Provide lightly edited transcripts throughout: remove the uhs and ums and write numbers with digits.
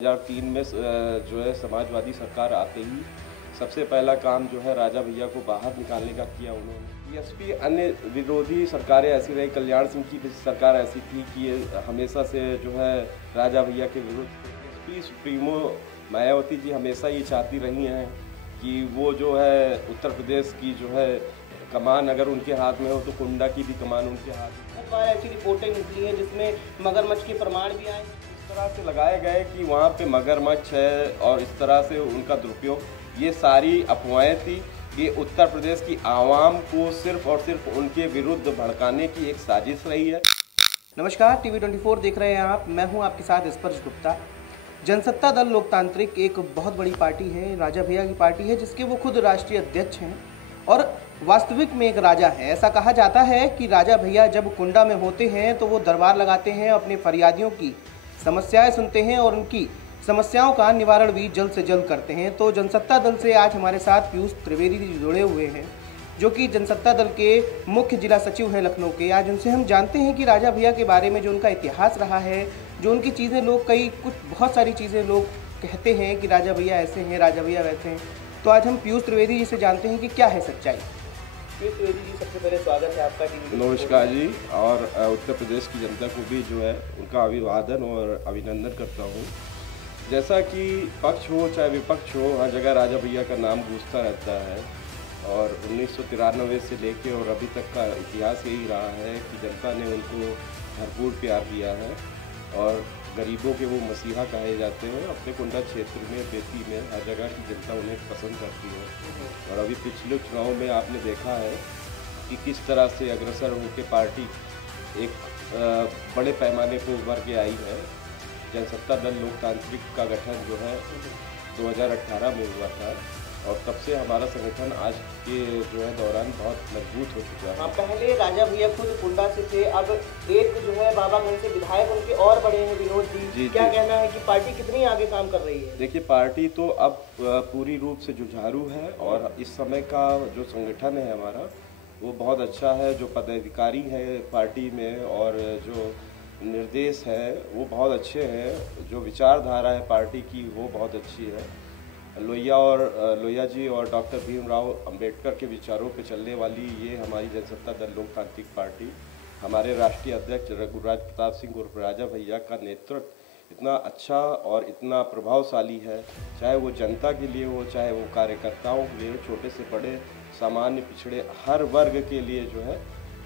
2003 में जो है समाजवादी सरकार आते ही सबसे पहला काम जो है राजा भैया को बाहर निकालने का किया उन्होंने। बीएसपी अन्य विरोधी सरकारें ऐसी रही, कल्याण सिंह की सरकार ऐसी थी कि ये हमेशा से जो है राजा भैया के विरुद्ध। बीएसपी सुप्रीमो मायावती जी हमेशा ये चाहती रही हैं कि वो जो है उत्तर प्रदेश की जो है कमान अगर उनके हाथ में हो तो कुंडा की भी कमान उनके हाथ में। बहुत बार ऐसी रिपोर्टें निकली हैं जिसमें मगरमच्छ के प्रमाण भी आए। इस तरह से लगाए गए कि वहाँ पे मगरमच्छ है और इस तरह से उनका दुरुपयोग, ये सारी अफवाहें थी। ये उत्तर प्रदेश की आवाम को सिर्फ और सिर्फ उनके विरुद्ध भड़काने की एक साजिश रही है। नमस्कार, टीवी 24 देख रहे हैं आप। मैं हूं आपके साथ स्पर्श गुप्ता। जनसत्ता दल लोकतांत्रिक एक बहुत बड़ी पार्टी है, राजा भैया की पार्टी है, जिसके वो खुद राष्ट्रीय अध्यक्ष हैं और वास्तविक में एक राजा है। ऐसा कहा जाता है कि राजा भैया जब कुंडा में होते हैं तो वो दरबार लगाते हैं, अपने फरियादियों की समस्याएं सुनते हैं और उनकी समस्याओं का निवारण भी जल्द से जल्द करते हैं। तो जनसत्ता दल से आज हमारे साथ पीयूष त्रिवेदी जी जुड़े हुए हैं, जो कि जनसत्ता दल के मुख्य जिला सचिव हैं लखनऊ के। आज उनसे हम जानते हैं कि राजा भैया के बारे में जो उनका इतिहास रहा है, जो उनकी चीज़ें लोग बहुत सारी चीज़ें लोग कहते हैं कि राजा भैया ऐसे हैं, राजा भैया वैसे हैं। तो आज हम पीयूष त्रिवेदी जी से जानते हैं कि क्या है सच्चाई। पीयूष त्रिवेदी जी, सबसे पहले स्वागत है आपका टीवी। नमस्कार जी, और उत्तर प्रदेश की जनता को भी जो है उनका अभिवादन और अभिनंदन करता हूँ। जैसा कि पक्ष हो चाहे विपक्ष हो, हर जगह राजा भैया का नाम गूंजता रहता है और 1993 से लेके और अभी तक का इतिहास यही रहा है कि जनता ने उनको भरपूर प्यार दिया है और गरीबों के वो मसीहा कहे जाते हैं। अपने कुंडा क्षेत्र में, बेती में हर जगह की जनता उन्हें पसंद करती है। और अभी पिछले चुनाव में आपने देखा है कि किस तरह से अग्रसर होकर पार्टी एक बड़े पैमाने पर उभर के आई है। जनसत्ता दल लोकतांत्रिक का गठन जो है 2018 में हुआ था और तब से हमारा संगठन आज के जो है दौरान बहुत मजबूत हो चुका है। पहले राजा भैया खुद कुंडा से थे, अब एक जो है बाबागंज से विधायक उनके और बड़े हैं विनोद जी। क्या कहना है कि पार्टी कितनी आगे काम कर रही है? देखिए, पार्टी तो अब पूरी रूप से जुझारू है और इस समय का जो संगठन है हमारा वो बहुत अच्छा है। जो पदाधिकारी है पार्टी में और जो निर्देश है वो बहुत अच्छे हैं। जो विचारधारा है पार्टी की वो बहुत अच्छी है। लोहिया जी और डॉक्टर भीमराव अंबेडकर के विचारों पे चलने वाली ये हमारी जनसत्ता दल लोकतांत्रिक पार्टी, हमारे राष्ट्रीय अध्यक्ष रघुराज प्रताप सिंह उर्फ राजा भैया का नेतृत्व इतना अच्छा और इतना प्रभावशाली है। चाहे वो जनता के लिए हो, चाहे वो कार्यकर्ताओं के लिए हो, छोटे से बड़े, सामान्य पिछड़े, हर वर्ग के लिए जो है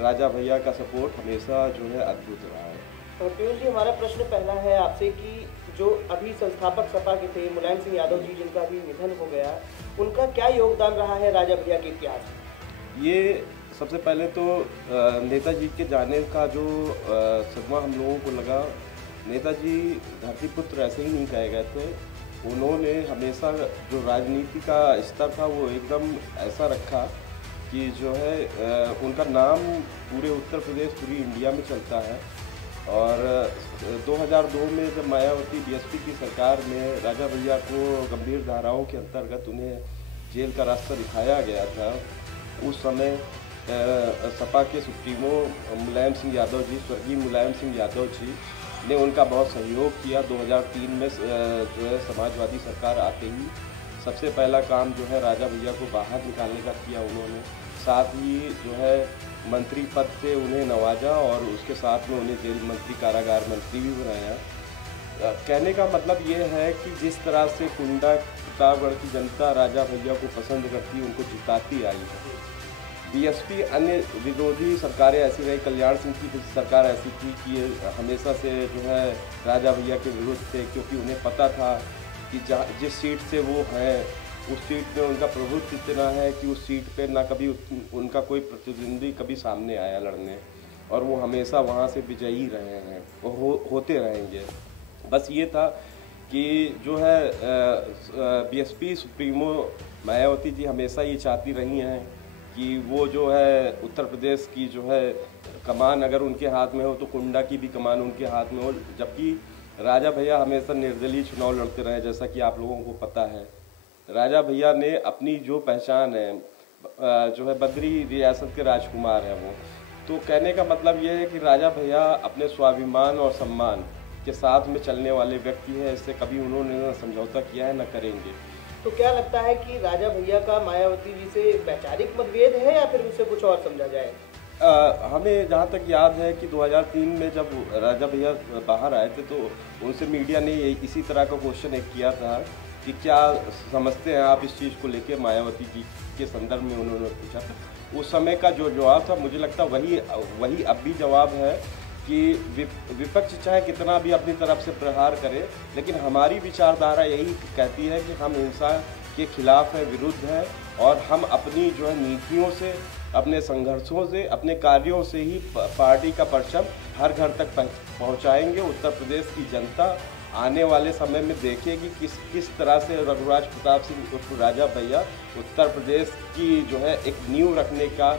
राजा भैया का सपोर्ट हमेशा जो है अद्भुत रहा है। तो पीयूष जी, हमारा प्रश्न पहला है आपसे कि जो अभी संस्थापक सपा के थे मुलायम सिंह यादव जी, जिनका अभी निधन हो गया, उनका क्या योगदान रहा है राजा भैया के इतिहास में? ये सबसे पहले तो नेताजी के जाने का जो सदमा हम लोगों को लगा, नेताजी धरतीपुत्र ऐसे ही नहीं कहे गए थे। उन्होंने हमेशा जो राजनीति का स्तर था वो एकदम ऐसा रखा कि जो है उनका नाम पूरे उत्तर प्रदेश, पूरी इंडिया में चलता है। और 2002 में जब मायावती बीएसपी की सरकार में राजा भैया को गंभीर धाराओं के अंतर्गत उन्हें जेल का रास्ता दिखाया गया था, उस समय सपा के सुप्रीमो मुलायम सिंह यादव जी, स्वर्गीय मुलायम सिंह यादव जी ने उनका बहुत सहयोग किया। 2003 में जो है समाजवादी सरकार आते ही सबसे पहला काम जो है राजा भैया को बाहर निकालने का किया उन्होंने। साथ ही जो है मंत्री पद से उन्हें नवाजा और उसके साथ में उन्हें जेल मंत्री, कारागार मंत्री भी बनाया। कहने का मतलब ये है कि जिस तरह से कुंडा प्रतापगढ़ की जनता राजा भैया को पसंद करती, उनको जिताती आई है। बीएसपी अन्य विरोधी सरकारें ऐसी रही, कल्याण सिंह की सरकार ऐसी थी कि ये हमेशा से जो है राजा भैया के विरुद्ध थे, क्योंकि उन्हें पता था कि जिस सीट से वो हैं उस सीट में उनका प्रभुत्व इतना है कि उस सीट पे ना कभी उनका कोई प्रतिद्वंदी कभी सामने आया लड़ने, और वो हमेशा वहाँ से विजयी रहे हैं, वो होते रहेंगे। बस ये था कि जो है बीएसपी सुप्रीमो मायावती जी हमेशा ये चाहती रही हैं कि वो जो है उत्तर प्रदेश की जो है कमान अगर उनके हाथ में हो तो कुंडा की भी कमान उनके हाथ में हो। जबकि राजा भैया हमेशा निर्दलीय चुनाव लड़ते रहे, जैसा कि आप लोगों को पता है। राजा भैया ने अपनी जो पहचान है जो है बद्री रियासत के राजकुमार हैं वो, तो कहने का मतलब ये है कि राजा भैया अपने स्वाभिमान और सम्मान के साथ में चलने वाले व्यक्ति हैं, इससे कभी उन्होंने न समझौता किया है न करेंगे। तो क्या लगता है कि राजा भैया का मायावती जी से वैचारिक मतभेद है या फिर उसे कुछ और समझा जाए? हमें जहाँ तक याद है कि 2003 में जब राजा भैया बाहर आए थे तो उनसे मीडिया ने इसी तरह का क्वेश्चन एक किया था कि क्या समझते हैं आप इस चीज़ को लेके, मायावती जी के संदर्भ में उन्होंने पूछा था। उस समय का जो जवाब था मुझे लगता वही अब भी जवाब है कि विपक्ष चाहे कितना भी अपनी तरफ से प्रहार करे, लेकिन हमारी विचारधारा यही कहती है कि हम हिंसा के खिलाफ है, विरुद्ध है, और हम अपनी जो है नीतियों से, अपने संघर्षों से, अपने कार्यों से ही पार्टी का परचम हर घर तक पहुंचाएंगे। उत्तर प्रदेश की जनता आने वाले समय में देखेगी किस तरह से रघुराज प्रताप सिंह उर्फ राजा भैया उत्तर प्रदेश की जो है एक नींव रखने का,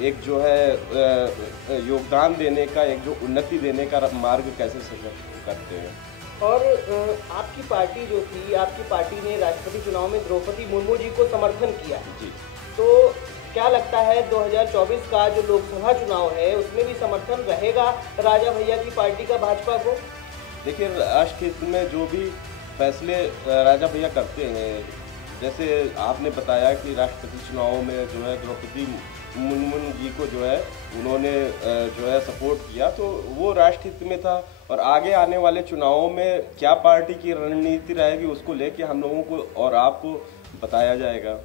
एक जो है योगदान देने का, एक जो उन्नति देने का मार्ग कैसे सजग करते हैं। और आपकी पार्टी जो थी, आपकी पार्टी ने राष्ट्रपति चुनाव में द्रौपदी मुर्मू जी को समर्थन किया जी, तो क्या लगता है 2024 का जो लोकसभा चुनाव है उसमें भी समर्थन रहेगा राजा भैया की पार्टी का भाजपा को? देखिए, राष्ट्र हित में जो भी फैसले राजा भैया करते हैं, जैसे आपने बताया कि राष्ट्रपति चुनाव में जो है द्रौपदी मुर्मू जी को जो है उन्होंने जो है सपोर्ट किया, तो वो राष्ट्र हित में था। और आगे आने वाले चुनावों में क्या पार्टी की रणनीति रहेगी उसको लेके हम लोगों को और आपको बताया जाएगा।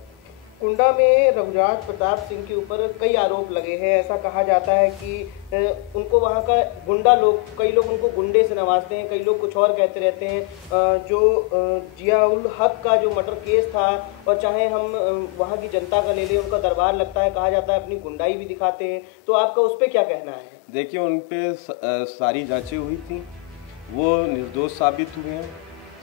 कुंडा में रघुराज प्रताप सिंह के ऊपर कई आरोप लगे हैं। ऐसा कहा जाता है कि उनको वहाँ का गुंडा लोग, कई लोग उनको गुंडे से नवाजते हैं, कई लोग कुछ और कहते रहते हैं। जो जियाउल हक का जो मर्डर केस था, और चाहे हम वहाँ की जनता का ले लें, उनका दरबार लगता है, कहा जाता है अपनी गुंडाई भी दिखाते हैं। तो आपका उस पर क्या कहना है? देखिए, उन पर सारी जाँचें हुई थी, वो निर्दोष साबित हुए हैं,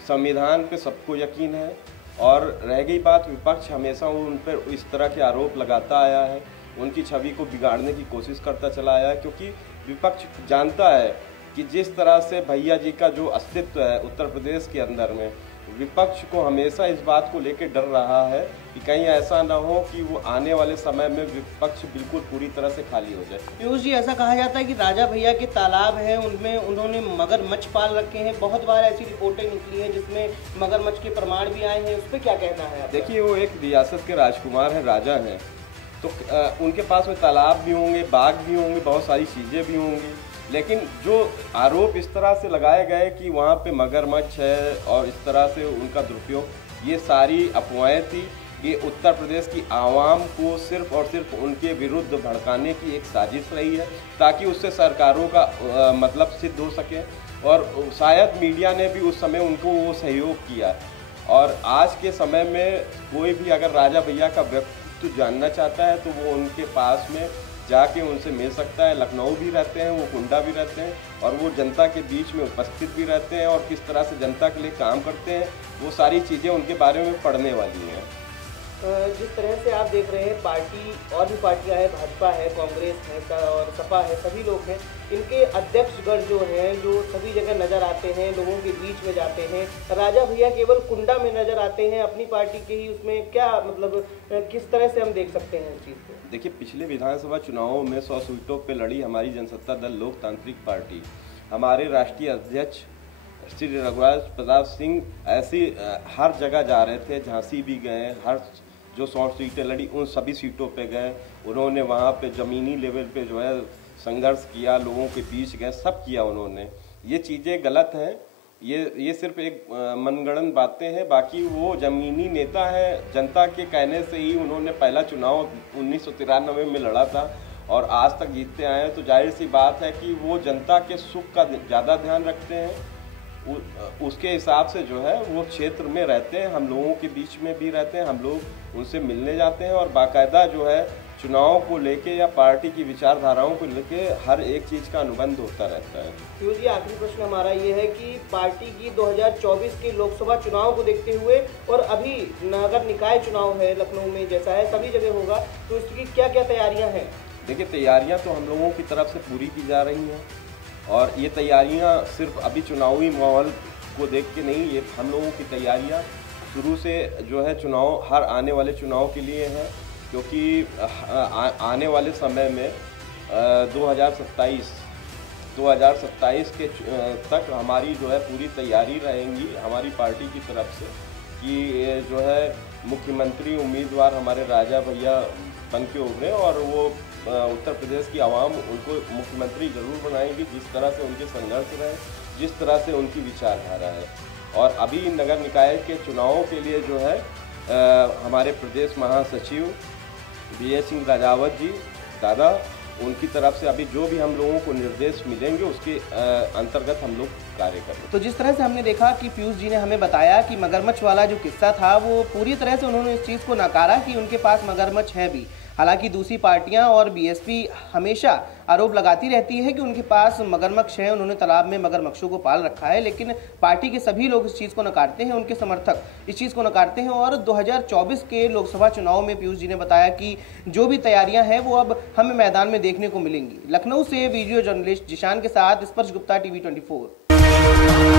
संविधान पे सबको यकीन है। और रह गई बात, विपक्ष हमेशा उन पर इस तरह के आरोप लगाता आया है, उनकी छवि को बिगाड़ने की कोशिश करता चला आया है, क्योंकि विपक्ष जानता है कि जिस तरह से भैया जी का जो अस्तित्व है उत्तर प्रदेश के अंदर में, विपक्ष को हमेशा इस बात को लेकर डर रहा है कि कहीं ऐसा ना हो कि वो आने वाले समय में विपक्ष बिल्कुल पूरी तरह से खाली हो जाए। पीयूष जी, ऐसा कहा जाता है कि राजा भैया के तालाब हैं उनमें उन्होंने मगरमच्छ पाल रखे हैं। बहुत बार ऐसी रिपोर्टें निकली हैं जिसमें मगरमच्छ के प्रमाण भी आए हैं, उस पर क्या कहना है? देखिए, वो एक रियासत के राजकुमार हैं, राजा हैं, तो उनके पास में तालाब भी होंगे, बाग भी होंगे, बहुत सारी चीज़ें भी होंगी, लेकिन जो आरोप इस तरह से लगाए गए कि वहाँ पे मगरमच्छ है और इस तरह से उनका दुरुपयोग, ये सारी अफवाहें थी। ये उत्तर प्रदेश की आवाम को सिर्फ और सिर्फ उनके विरुद्ध भड़काने की एक साजिश रही है, ताकि उससे सरकारों का मतलब सिद्ध हो सके। और शायद मीडिया ने भी उस समय उनको वो सहयोग किया। और आज के समय में कोई भी अगर राजा भैया का व्यक्तित्व जानना चाहता है तो वो उनके पास में जाके उनसे मिल सकता है। लखनऊ भी रहते हैं, वो कुंडा भी रहते हैं, और वो जनता के बीच में उपस्थित भी रहते हैं, और किस तरह से जनता के लिए काम करते हैं, वो सारी चीज़ें उनके बारे में पढ़ने वाली हैं। जिस तरह से आप देख रहे हैं, पार्टी और भी पार्टियां हैं, भाजपा है, कांग्रेस है और सपा है, सभी लोग हैं, इनके अध्यक्षगण जो हैं, जो सभी जगह नज़र आते हैं, लोगों के बीच में जाते हैं। राजा भैया केवल कुंडा में नज़र आते हैं अपनी पार्टी के ही, उसमें क्या मतलब किस तरह से हम देख सकते हैं इस चीज़ को? देखिए, पिछले विधानसभा चुनावों में 100 सीटों पर लड़ी हमारी जनसत्ता दल लोकतांत्रिक पार्टी, हमारे राष्ट्रीय अध्यक्ष श्री रघुराज प्रताप सिंह ऐसी हर जगह जा रहे थे, झांसी भी गए, हर जो 100 सीटें लड़ी उन सभी सीटों पे गए। उन्होंने वहाँ पे ज़मीनी लेवल पे जो है संघर्ष किया, लोगों के बीच गए, सब किया उन्होंने। ये चीज़ें गलत हैं, ये सिर्फ एक मनगढ़ंत बातें हैं। बाकी वो ज़मीनी नेता है, जनता के कहने से ही उन्होंने पहला चुनाव 1993 में लड़ा था और आज तक जीतते आए हैं। तो जाहिर सी बात है कि वो जनता के सुख का ज़्यादा ध्यान रखते हैं, उसके हिसाब से जो है वो क्षेत्र में रहते हैं, हम लोगों के बीच में भी रहते हैं, हम लोग उनसे मिलने जाते हैं, और बाकायदा जो है चुनाव को लेके या पार्टी की विचारधाराओं को लेके हर एक चीज़ का अनुबंध होता रहता है। पीयूष जी, आखिरी प्रश्न हमारा ये है कि पार्टी की 2024 के लोकसभा चुनाव को देखते हुए, और अभी नगर निकाय चुनाव है लखनऊ में, जैसा है सभी जगह होगा, तो इसकी क्या क्या तैयारियाँ हैं? देखिए, तैयारियाँ तो हम लोगों की तरफ से पूरी की जा रही हैं, और ये तैयारियां सिर्फ अभी चुनावी माहौल को देख के नहीं, ये हम लोगों की तैयारियां शुरू से जो है चुनाव, हर आने वाले चुनाव के लिए है, क्योंकि आने वाले समय में 2027 2027 के तक हमारी जो है पूरी तैयारी रहेंगी हमारी पार्टी की तरफ से कि जो है मुख्यमंत्री उम्मीदवार हमारे राजा भैया बन के उभरे और वो उत्तर प्रदेश की आवाम उनको मुख्यमंत्री जरूर बनाएंगी, जिस तरह से उनके संघर्ष रहे, जिस तरह से उनकी विचारधारा है। और अभी नगर निकाय के चुनावों के लिए जो है हमारे प्रदेश महासचिव विजय सिंह राजावत जी दादा, उनकी तरफ से अभी जो भी हम लोगों को निर्देश मिलेंगे उसके अंतर्गत हम लोग कार्य करेंगे। तो जिस तरह से हमने देखा कि पीयूष जी ने हमें बताया कि मगरमच्छ वाला जो किस्सा था वो पूरी तरह से उन्होंने इस चीज़ को नकारा कि उनके पास मगरमच्छ है भी। हालांकि दूसरी पार्टियां और बीएसपी हमेशा आरोप लगाती रहती है कि उनके पास मगरमच्छ है, उन्होंने तालाब में मगरमच्छों को पाल रखा है, लेकिन पार्टी के सभी लोग इस चीज़ को नकारते हैं, उनके समर्थक इस चीज़ को नकारते हैं। और 2024 के लोकसभा चुनाव में पीयूष जी ने बताया कि जो भी तैयारियां हैं वो अब हमें मैदान में देखने को मिलेंगी। लखनऊ से वीडियो जर्नलिस्ट जिशान के साथ स्पर्श गुप्ता, TV 24।